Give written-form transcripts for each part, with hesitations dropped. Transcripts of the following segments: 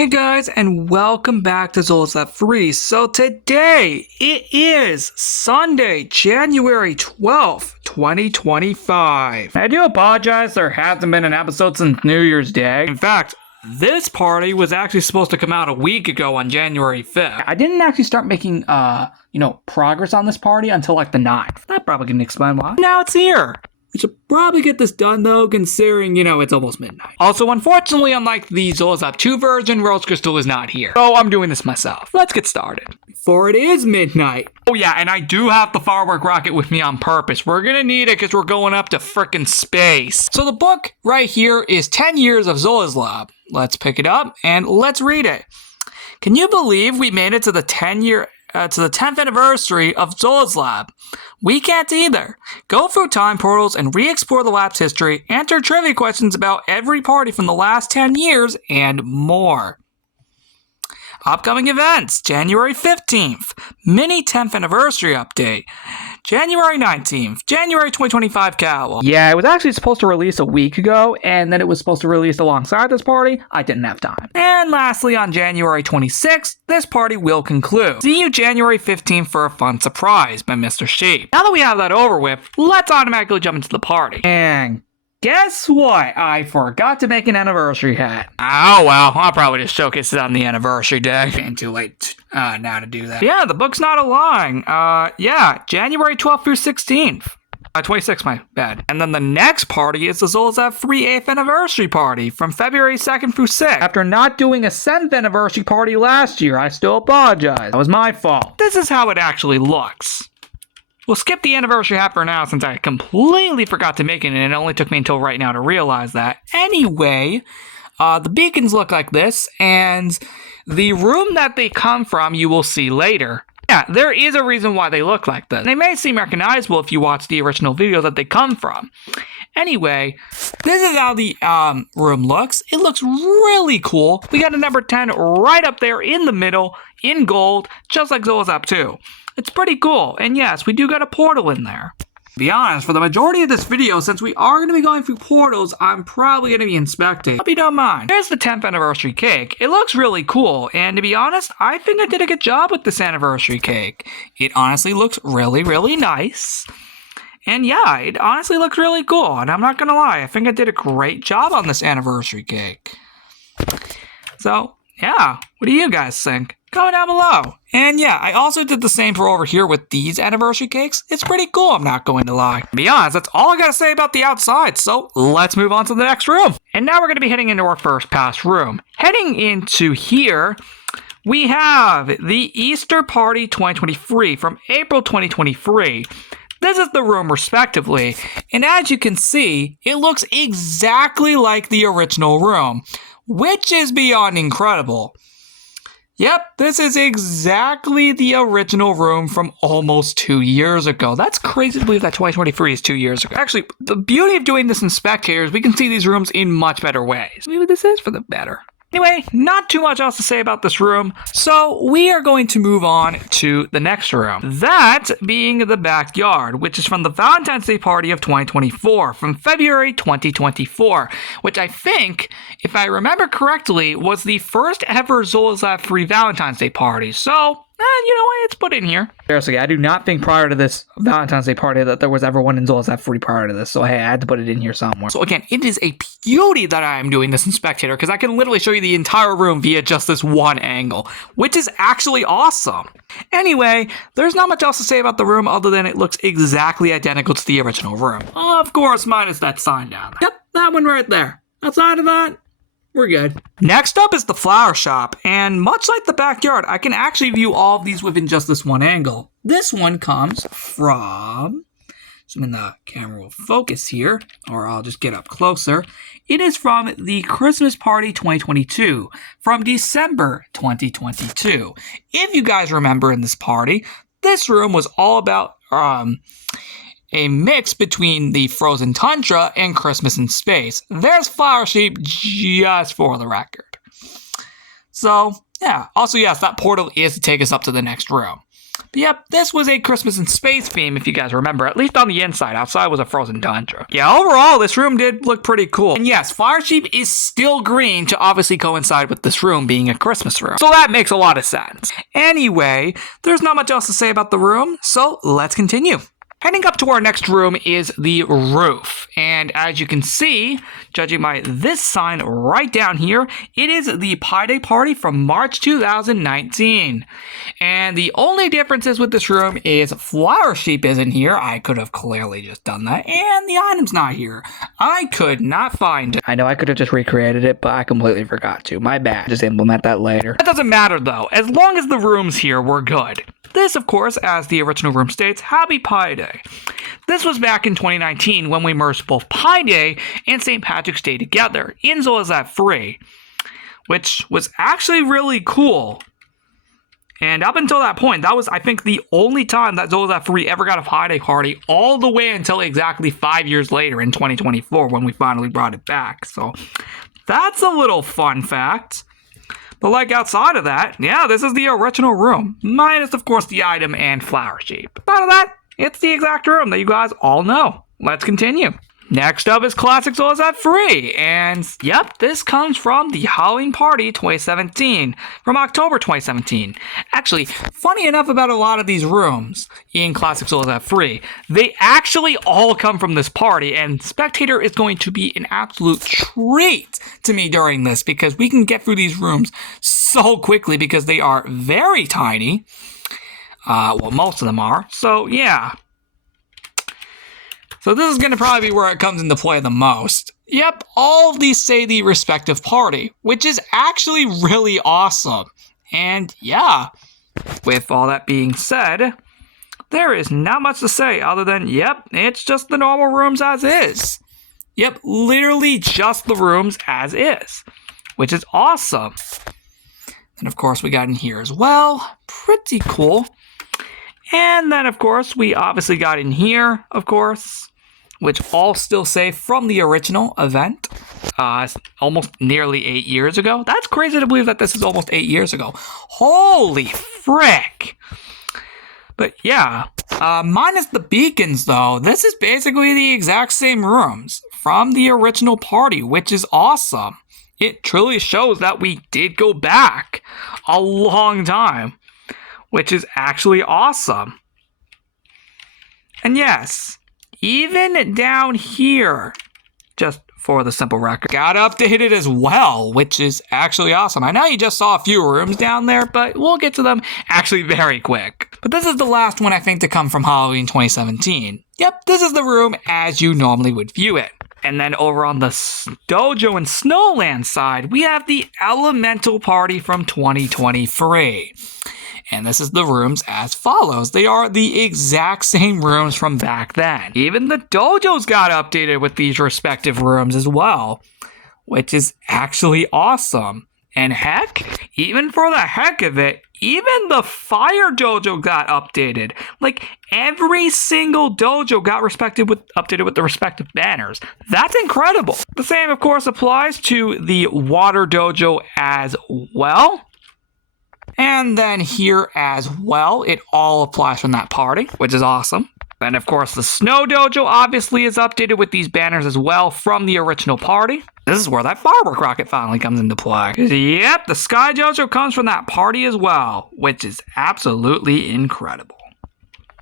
Hey guys, and welcome back to Zola's Lab 3. So today, it is Sunday, January 12th, 2025. I do apologize, there hasn't been an episode since New Year's Day. In fact, this party was actually supposed to come out a week ago on January 5th. I didn't actually start making, progress on this party until like the 9th. That probably can explain why. Now it's here. We should probably get this done though, considering, it's almost midnight. Also, unfortunately, unlike the Zola's Lab 2 version, Rose Crystal is not here. So I'm doing this myself. Let's get started. For it is midnight. Oh yeah, and I do have the firework rocket with me on purpose. We're gonna need it because we're going up to frickin' space. So the book right here is 10 Years of Zola's Lab. Let's pick it up and let's read it. Can you believe we made it to the 10th anniversary of Zola's Lab? We can't either. Go through time portals and re-explore the lab's history, answer trivia questions about every party from the last 10 years, and more. Upcoming events, January 15th, mini 10th anniversary update. January 19th, January 2025 Cowl. Yeah, it was actually supposed to release a week ago, and then it was supposed to release alongside this party. I didn't have time. And lastly, on January 26th, this party will conclude. See you January 15th for a fun surprise by Mr. Sheep. Now that we have that over with, let's automatically jump into the party. And guess what? I forgot to make an anniversary hat. Oh well, I'll probably just showcase it on the anniversary day. Ain't too late now to do that. Yeah, the book's not a lying. January 12th through 16th. 26th, my bad. And then the next party is the Zola's Lab 3 8th anniversary party from February 2nd through 6th. After not doing a 7th anniversary party last year, I still apologize. That was my fault. This is how it actually looks. We'll skip the anniversary hat for now since I completely forgot to make it and it only took me until right now to realize that. Anyway, the beacons look like this, and the room that they come from you will see later. Yeah, there is a reason why they look like this. They may seem recognizable if you watch the original video that they come from. Anyway, this is how the room looks. It looks really cool. We got a number 10 right up there in the middle in gold, just like Zola's Lab 2. It's pretty cool, and yes, we do got a portal in there. To be honest, for the majority of this video, since we are going to be going through portals, I'm probably going to be inspecting. Hope you don't mind. Here's the 10th anniversary cake. It looks really cool, and to be honest, I think I did a good job with this anniversary cake. It honestly looks really, really nice. And yeah, it honestly looks really cool, and I'm not going to lie, I think I did a great job on this anniversary cake. So, yeah, what do you guys think? Comment down below. And yeah, I also did the same for over here with these anniversary cakes. It's pretty cool, I'm not going to lie. To be honest, that's all I gotta say about the outside, so let's move on to the next room. And now we're gonna be heading into our first pass room. Heading into here, we have the Easter Party 2023 from April 2023. This is the room respectively, and as you can see, it looks exactly like the original room, which is beyond incredible. Yep, this is exactly the original room from almost 2 years ago. That's crazy to believe that 2023 is 2 years ago. Actually, the beauty of doing this in spectators, we can see these rooms in much better ways. Maybe this is for the better. Anyway, not too much else to say about this room, so we are going to move on to the next room. That being the backyard, which is from the Valentine's Day party of 2024, from February 2024, which I think, if I remember correctly, was the first ever Zola's Lab 3 Valentine's Day party, so you know what, let's put it in here. Seriously, I do not think prior to this Valentine's Day party that there was ever one in Zola's Lab 3 prior to this, so hey, I had to put it in here somewhere. So again, it is a beauty that I am doing this in Spectator, because I can literally show you the entire room via just this one angle, which is actually awesome. Anyway, there's not much else to say about the room other than it looks exactly identical to the original room. Of course, minus that sign down there. Yep, that one right there. Outside of that, we're good. Next up is the flower shop, and much like the backyard, I can actually view all of these within just this one angle. This one comes from, assuming the camera will focus here, or I'll just get up closer. It is from the Christmas Party 2022, from December 2022. If you guys remember in this party, this room was all about a mix between the Frozen Tundra and Christmas in Space. There's Flower Sheep just for the record. So, yeah. Also, yes, that portal is to take us up to the next room. But yep, this was a Christmas in space theme, if you guys remember, at least on the inside. Outside was a frozen tundra. Yeah, overall, this room did look pretty cool. And yes, Flower Sheep is still green to obviously coincide with this room being a Christmas room. So that makes a lot of sense. Anyway, there's not much else to say about the room, so let's continue. Heading up to our next room is the roof, and as you can see, judging by this sign right down here, it is the Pi Day party from March 2019. And the only differences with this room is Flower Sheep isn't here. I could have clearly just done that, and the item's not here. I could not find it. I know I could have just recreated it, but I completely forgot to. My bad. Just implement that later. That doesn't matter though. As long as the room's here, we're good. This, of course, as the original room states, Happy Pi Day. This was back in 2019 when we merged both Pi Day and St. Patrick's Day together in Xolazad 3, which was actually really cool. And up until that point, that was, I think, the only time that Xolazad 3 ever got a Pi Day party, all the way until exactly 5 years later in 2024 when we finally brought it back. So that's a little fun fact. But like outside of that, yeah, this is the original room. Minus, of course, the item and Flower Sheep. Out of that, it's the exact room that you guys all know. Let's continue. Next up is Classic Xolazad 3, and yep, this comes from the Halloween Party 2017, from October 2017. Actually, funny enough about a lot of these rooms in Classic Xolazad 3, they actually all come from this party, and Spectator is going to be an absolute treat to me during this, because we can get through these rooms so quickly because they are very tiny. Well, most of them are, so yeah. So this is going to probably be where it comes into play the most. Yep, all of these say the respective party, which is actually really awesome. And yeah, with all that being said, there is not much to say other than, yep, it's just the normal rooms as is. Yep, literally just the rooms as is, which is awesome. And of course we got in here as well, pretty cool. And then of course we obviously got in here, of course, which all still say from the original event, almost nearly 8 years ago. That's crazy to believe that this is almost 8 years ago. Holy frick! But yeah, minus the beacons though, this is basically the exact same rooms from the original party, which is awesome. It truly shows that we did go back a long time, which is actually awesome. And yes, even down here, just for the simple record, got updated as well, which is actually awesome. I know you just saw a few rooms down there, but we'll get to them actually very quick. But this is the last one I think to come from Halloween 2017. Yep, this is the room as you normally would view it. And then over on the Dojo and Snowland side, we have the Elemental Party from 2023. And this is the rooms as follows. They are the exact same rooms from back then. Even the dojos got updated with these respective rooms as well, which is actually awesome. And heck, even for the heck of it, even the Fire Dojo got updated. Like, every single dojo got updated with the respective banners. That's incredible. The same, of course, applies to the Water Dojo as well. And then here as well, it all applies from that party, which is awesome. And of course, the Snow Dojo obviously is updated with these banners as well from the original party. This is where that firework rocket finally comes into play. Yep, the Sky Dojo comes from that party as well, which is absolutely incredible.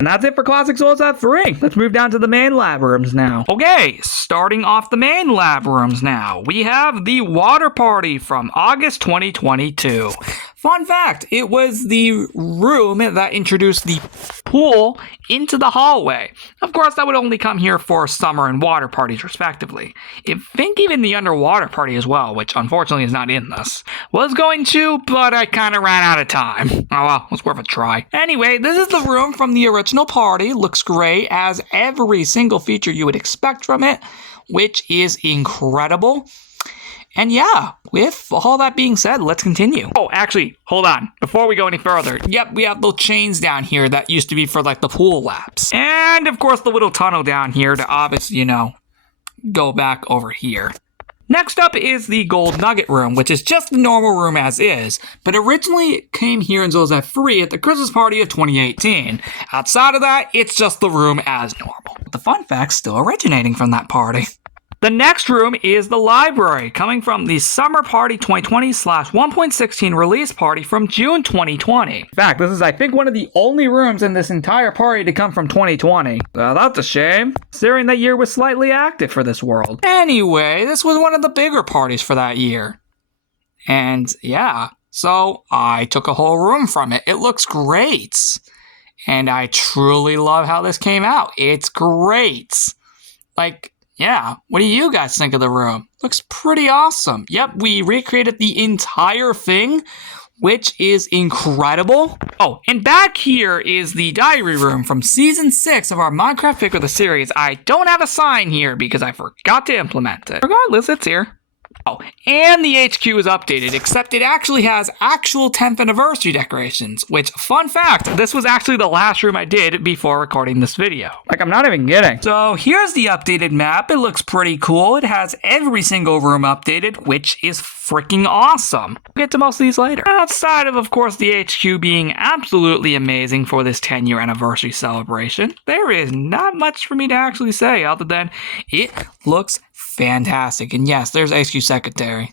And that's it for Classic Xolazad 3. Let's move down to the main lab rooms now. Okay, starting off the main lab rooms now, we have the Water Party from August 2022. Fun fact, it was the room that introduced the pool into the hallway. Of course, that would only come here for summer and water parties, respectively. I think even the underwater party as well, which unfortunately is not in this, was going to, but I kind of ran out of time. Oh well, it was worth a try. Anyway, this is the room from the original party. Looks great, has every single feature you would expect from it, which is incredible. And yeah, with all that being said, let's continue. Oh, actually, hold on. Before we go any further, yep, we have the chains down here that used to be for like the pool laps. And of course, the little tunnel down here to obviously, go back over here. Next up is the Gold Nugget room, which is just the normal room as is, but originally it came here in Zolas F3 at the Christmas party of 2018. Outside of that, it's just the room as normal. The fun facts still originating from that party. The next room is the library, coming from the Summer Party 2020/1.16 release party from June 2020. In fact, this is, I think, one of the only rooms in this entire party to come from 2020. That's a shame, considering that year was slightly active for this world. Anyway, this was one of the bigger parties for that year. And yeah, so I took a whole room from it. It looks great. And I truly love how this came out. It's great. Like, yeah, what do you guys think of the room? Looks pretty awesome. Yep, we recreated the entire thing, which is incredible. Oh, and back here is the diary room from Season 6 of our Minecraft Pick of the series. I don't have a sign here because I forgot to implement it. Regardless, it's here. Oh, and the HQ is updated, except it actually has actual 10th anniversary decorations, which, fun fact, this was actually the last room I did before recording this video. Like, I'm not even kidding. So here's the updated map. It looks pretty cool. It has every single room updated, which is freaking awesome. We'll get to most of these later. Outside of course, the HQ being absolutely amazing for this 10-year anniversary celebration, there is not much for me to actually say other than it looks fantastic. And yes, there's HQ Secretary.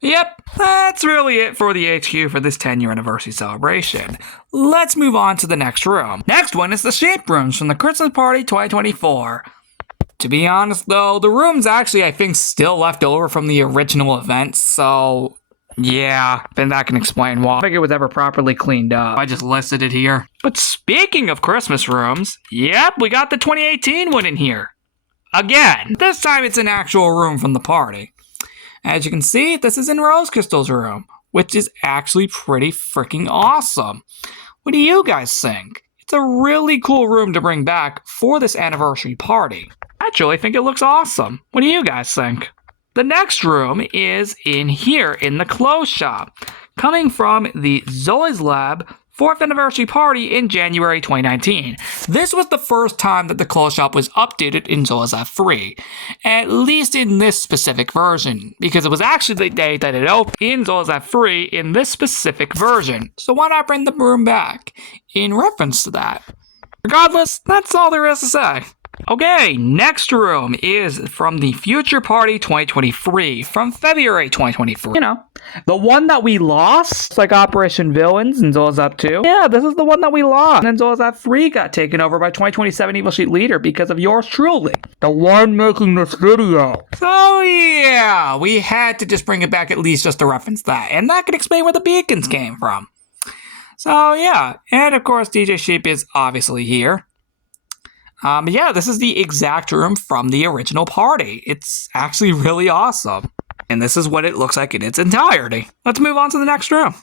Yep, that's really it for the HQ for this 10-year anniversary celebration. Let's move on to the next room. Next one is the shape rooms from the Christmas Party 2024. To be honest though, the room's actually, I think, still left over from the original event, so yeah, then that can explain why. I don't think it was ever properly cleaned up. I just listed it here. But speaking of Christmas rooms, yep, we got the 2018 one in here. Again, this time it's an actual room from the party. As you can see, this is in Rose Crystal's room, which is actually pretty freaking awesome. What do you guys think? It's a really cool room to bring back for this anniversary party. I actually think it looks awesome. What do you guys think? The next room is in here in the clothes shop, coming from the Zoe's Lab 4th anniversary party in January 2019. This was the first time that the clothes shop was updated in Zolas F3, at least in this specific version, because it was actually the day that it opened in Zolas F3 in this specific version. So why not bring the room back in reference to that? Regardless, that's all there is to say. Okay, next room is from the Future Party 2023 from February 2023. You know, the one that we lost, like Operation Villains and Zolas Up 2. Yeah, this is the one that we lost. And then Zolas Up 3 got taken over by 2027 Evil Sheet Leader because of yours truly, the one making this video. So yeah, we had to just bring it back at least just to reference that. And that could explain where the beacons came from. So yeah, and of course DJ Sheep is obviously here. Yeah, this is the exact room from the original party. It's actually really awesome. And this is what it looks like in its entirety. Let's move on to the next room.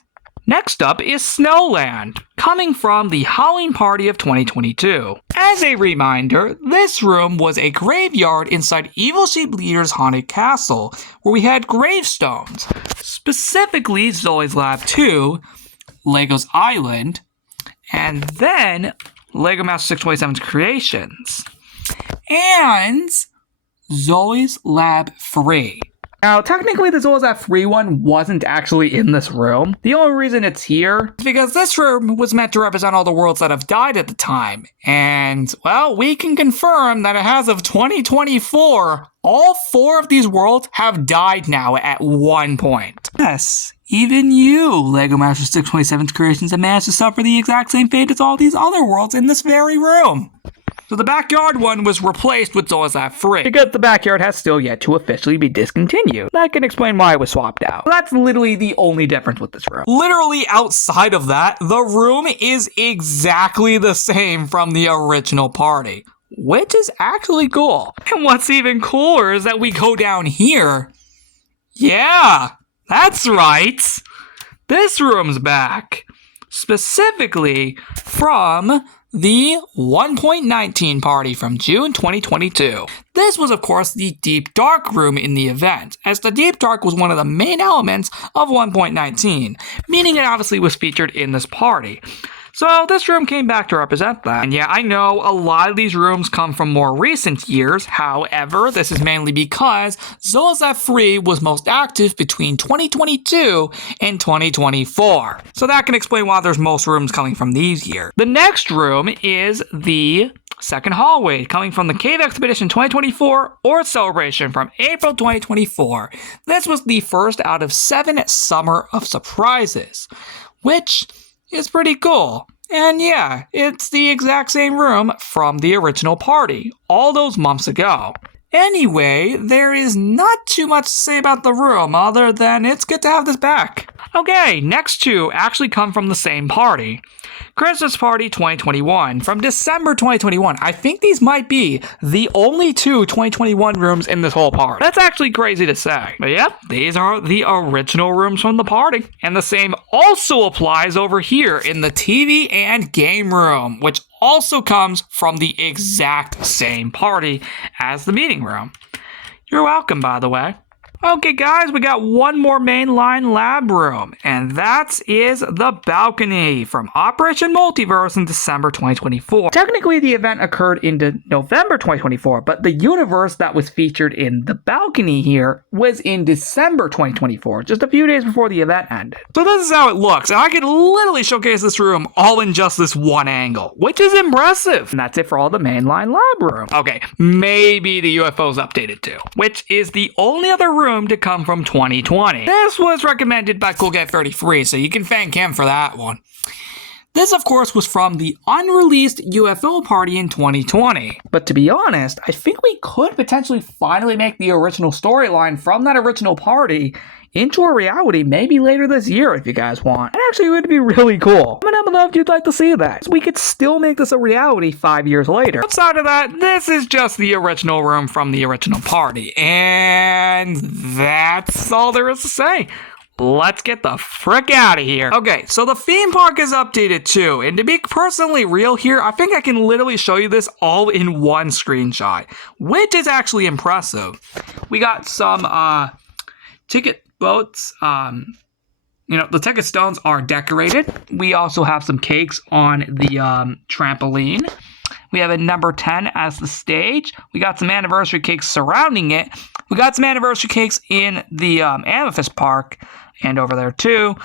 Next up is Snowland, coming from the Halloween party of 2022. As a reminder, this room was a graveyard inside Evil Sheep Leader's haunted castle, where we had gravestones. Specifically, Zoe's Lab 2, Lego's Island, and then LEGO Master 627's Creations, and Zoe's Lab 3. Now, technically, the Zoe's Lab 3 one wasn't actually in this room. The only reason it's here is because this room was meant to represent all the worlds that have died at the time. And, well, we can confirm that as of 2024, all 4 of these worlds have died now at one point. Yes. Even you, LEGO Master 627's Creations, have managed to suffer the exact same fate as all these other worlds in this very room. So the backyard one was replaced with Zoe's Lab 3, because the backyard has still yet to officially be discontinued. That can explain why it was swapped out. That's literally the only difference with this room. Literally outside of that, the room is exactly the same from the original party, which is actually cool. And what's even cooler is that we go down here. Yeah, that's right. This room's back. Specifically from the 1.19 party from June 2022. This was, of course, the Deep Dark room in the event, as the Deep Dark was one of the main elements of 1.19, meaning it obviously was featured in this party. So this room came back to represent that. And yeah, I know a lot of these rooms come from more recent years. However, this is mainly because Zolas F3 was most active between 2022 and 2024. So that can explain why there's most rooms coming from these years. The next room is the second hallway, coming from the Cave Expedition 2024 or Celebration from April 2024. This was the first out of 7 Summer of Surprises, which is pretty cool. And yeah, it's the exact same room from the original party, all those months ago. Anyway, there is not too much to say about the room other than it's good to have this back. Okay, next 2 actually come from the same party. Christmas Party 2021 from December 2021. I think these might be the only 2 2021 rooms in this whole party. That's actually crazy to say. But yeah, these are the original rooms from the party. And the same also applies over here in the TV and game room, which also comes from the exact same party as the meeting room. You're welcome, by the way. Okay, guys, we got one more mainline lab room, and that is the balcony from Operation Multiverse in December 2024. Technically, the event occurred in November 2024, but the universe that was featured in the balcony here was in December 2024, just a few days before the event ended. So this is how it looks, and I could literally showcase this room all in just this one angle, which is impressive. And that's it for all the mainline lab room. Okay, maybe the UFO's updated too, which is the only other room to come from 2020. This was recommended by CoolGuy33, so you can thank him for that one. This, of course, was from the unreleased UFO party in 2020. But to be honest, I think we could potentially finally make the original storyline from that original party into a reality maybe later this year if you guys want. It actually would be really cool. Comment down below if you'd like to see that. So we could still make this a reality 5 years later. Outside of that, this is just the original room from the original party. And that's all there is to say. Let's get the frick out of here. Okay, so the theme park is updated too. And to be personally real here, I think I can literally show you this all in one screenshot, which is actually impressive. We got some ticket boats. The ticket stones are decorated. We also have some cakes on the trampoline. We have a number 10 as the stage. We got some anniversary cakes surrounding it. We got some anniversary cakes in the Amethyst Park and over there too.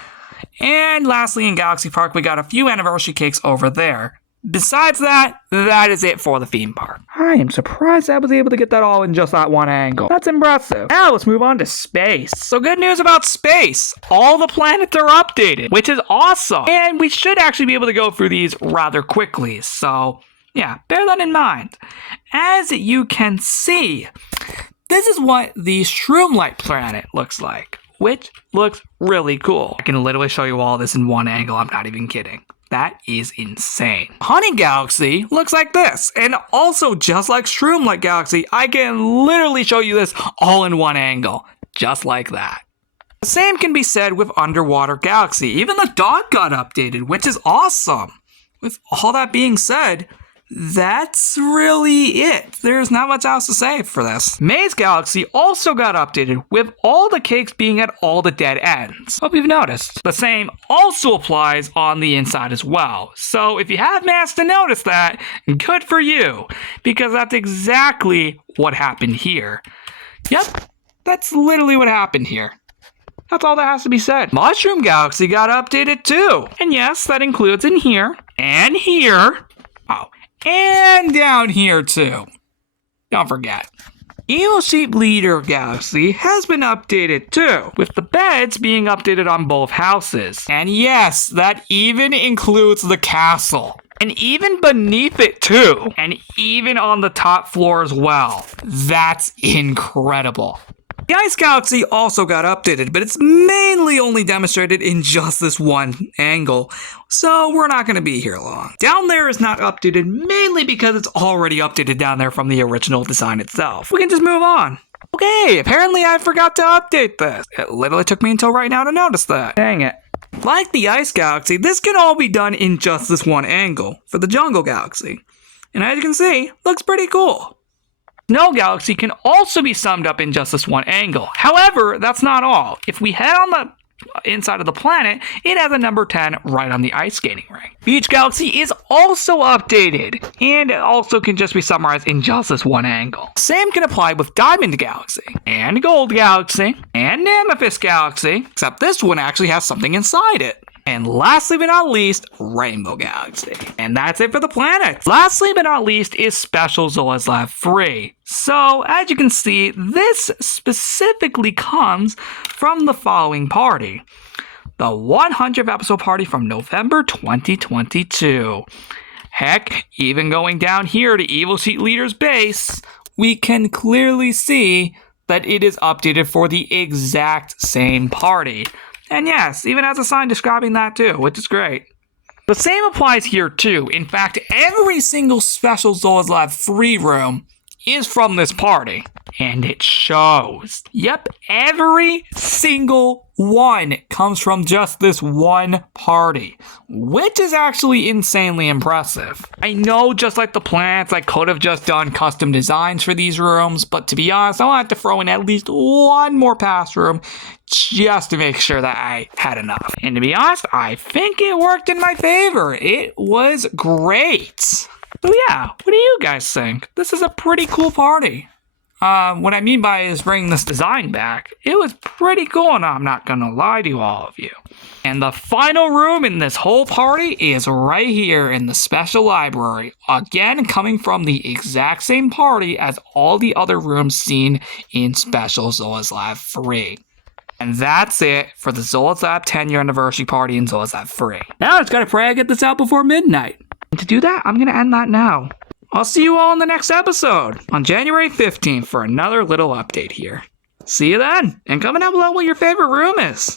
And lastly, in Galaxy Park, we got a few anniversary cakes over there. Besides that, that is it for the theme park. I am surprised I was able to get that all in just that one angle. That's impressive. Now let's move on to space. So good news about space. All the planets are updated, which is awesome. And we should actually be able to go through these rather quickly. So yeah, bear that in mind. As you can see, this is what the Shroomlight planet looks like, which looks really cool. I can literally show you all this in one angle. I'm not even kidding. That is insane. Honey Galaxy looks like this. And also, just like Shroomlight Galaxy, I can literally show you this all in one angle. Just like that. The same can be said with Underwater Galaxy. Even the dog got updated, which is awesome. With all that being said, that's really it. There's not much else to say for this. Maze Galaxy also got updated with all the cakes being at all the dead ends. Hope you've noticed. The same also applies on the inside as well. So if you have managed to notice that, good for you, because that's exactly what happened here. Yep, that's literally what happened here. That's all that has to be said. Mushroom Galaxy got updated too. And yes, that includes in here and here. Oh. And down here too. Don't forget. Evil Sheep Leader Galaxy has been updated too, with the beds being updated on both houses. And yes, that even includes the castle. And even beneath it too. And even on the top floor as well. That's incredible. The Ice Galaxy also got updated, but it's mainly only demonstrated in just this one angle, so we're not going to be here long. Down there is not updated mainly because it's already updated down there from the original design itself. We can just move on. Okay, apparently I forgot to update this. It literally took me until right now to notice that. Dang it. Like the Ice Galaxy, this can all be done in just this one angle for the Jungle Galaxy. And as you can see, looks pretty cool. Snow Galaxy can also be summed up in just this one angle. However, that's not all. If we head on the inside of the planet, it has a number 10 right on the ice skating rink. Beach Galaxy is also updated, and it also can just be summarized in just this one angle. Same can apply with Diamond Galaxy, and Gold Galaxy, and Amethyst Galaxy, except this one actually has something inside it. And lastly but not least, Rainbow Galaxy. And that's it for the planets. Lastly but not least is Special Zola's Lab 3. So, as you can see, this specifically comes from the following party. The 100th episode party from November 2022. Heck, even going down here to Evil Seat Leader's base, we can clearly see that it is updated for the exact same party. And yes, even has a sign describing that too, which is great. The same applies here too. In fact, every single Special Zola's Lab free room is from this party. And it shows. Yep, every single one comes from just this one party, which is actually insanely impressive. I know, just like the planets, I could have just done custom designs for these rooms, but to be honest, I wanted to throw in at least one more pass room just to make sure that I had enough. And to be honest, I think it worked in my favor. It was great. So yeah, what do you guys think? This is a pretty cool party. What I mean by is bringing this design back. It was pretty cool, and I'm not gonna lie to all of you. And the final room in this whole party is right here in the special library. Again, coming from the exact same party as all the other rooms seen in Special Zola's Lab 3. And that's it for the Zola's Lab 10-year anniversary party in Zola's Lab 3. Now I just gotta pray I get this out before midnight. And to do that, I'm gonna end that now. I'll see you all in the next episode on January 15th for another little update here. See you then, and comment down below what your favorite room is.